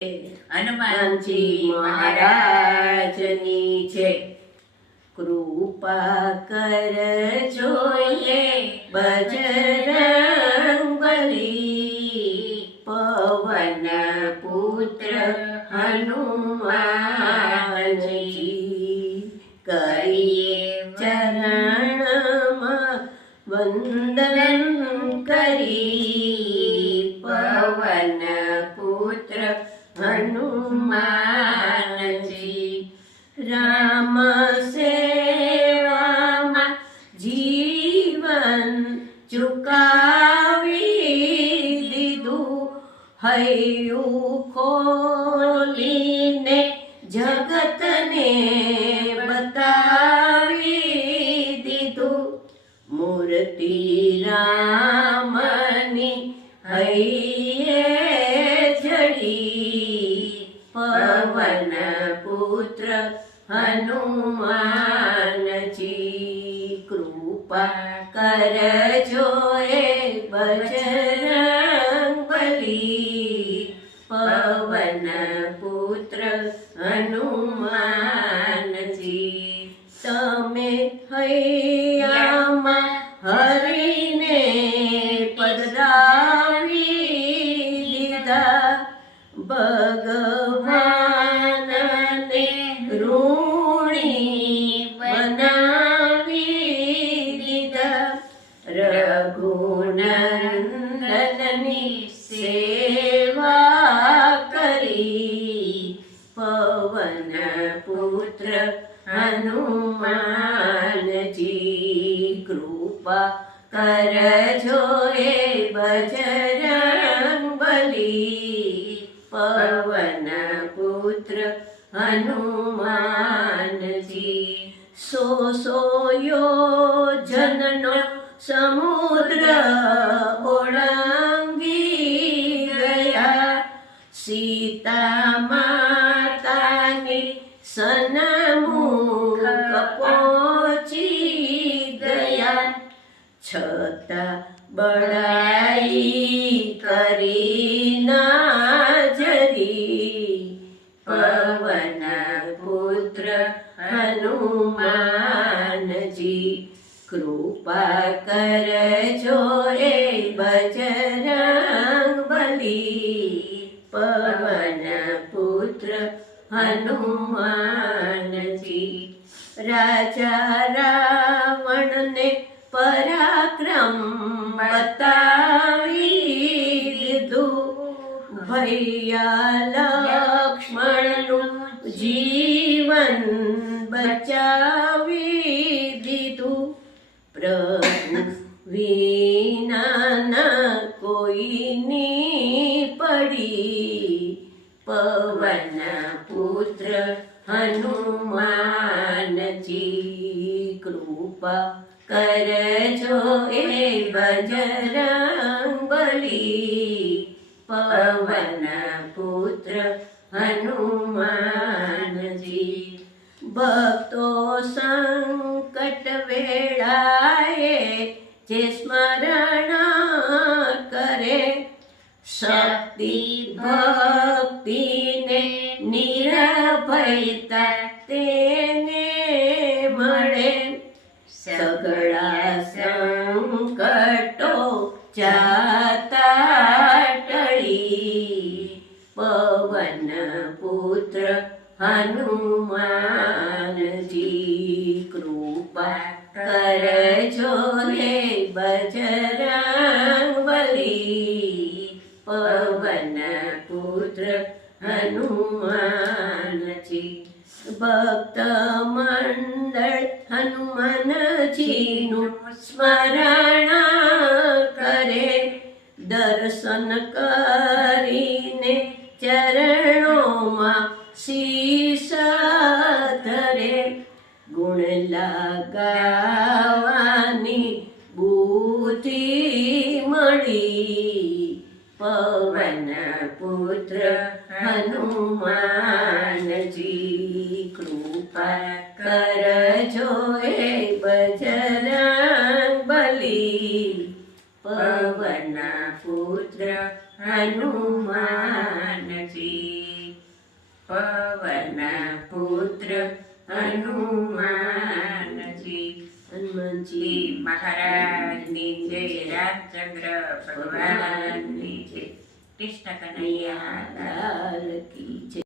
હનુમાનજી મહારાજની છે. કૃપા કર જોઈએ બજરંગલી પવન પુત્ર હનુમાનજી. કરીએ ચરણમાં વંદન હનુમાનજી રામ સેવામાં જીવન ચુકાવી દીધું હૈયું ખોલીને જગતને બતાવી દીધું મૂર્તિ રામની હૈયે જડી પવન પુત્ર હનુમાનજી, કૃપા કરજો એ બજરંગ બલી પવન પુત્ર હનુમાનજી, તમે હૈયામાં હરીને પધરાવી દીધા. ભગવાનને રઘુનંદનની સેવા કરી પવન પુત્ર હનુમાનજી કૃપા કરજો એ બજરંગ બલી પવન પુત્ર હનુમાનજી સો સોયો યોજનનો સમુદ્ર ઓળંગી ગયા સીતા માતાની સનમુખ પહોંચી ગયા છતાં બડાઈ કરજો રે બજરંગ બલી પવન પુત્ર હનુમાનજી. રાજા રાવણને પરાક્રમ બતાવી દીધું. ભૈયા લક્ષ્મણનું જીવન બચાવી પ્રભુ વિના કોઈની પડી પવન પુત્ર હનુમાનજી કૃપા કરજો એ બજરંગ બલી પવન પુત્ર હનુમાનજી ભક્તો સંકટ વેળાએ જે સ્મરણ કરે શક્તિ ભક્તિને નિરભયતા તેને મળે. સગળા સંકટો જાતા પવન પુત્ર હનુમાનજી કરજો રે બજરંગ પવન પુત્ર હનુમાનજી ભક્ત મંડળ હનુમાનજીનું સ્મરણ કરે દર્શન કરીને ચરણોમાં હનુમાનજી કૃપા કરજો એ બજરંગ બલી. પવન પુત્ર હનુમાનજી પવન પુત્ર હનુમાનજી હનુમાનજી મહારાજની જય રામચંદ્ર ભગવાનની જય. કૃષ્ણ કનૈયા લાલ કી જય.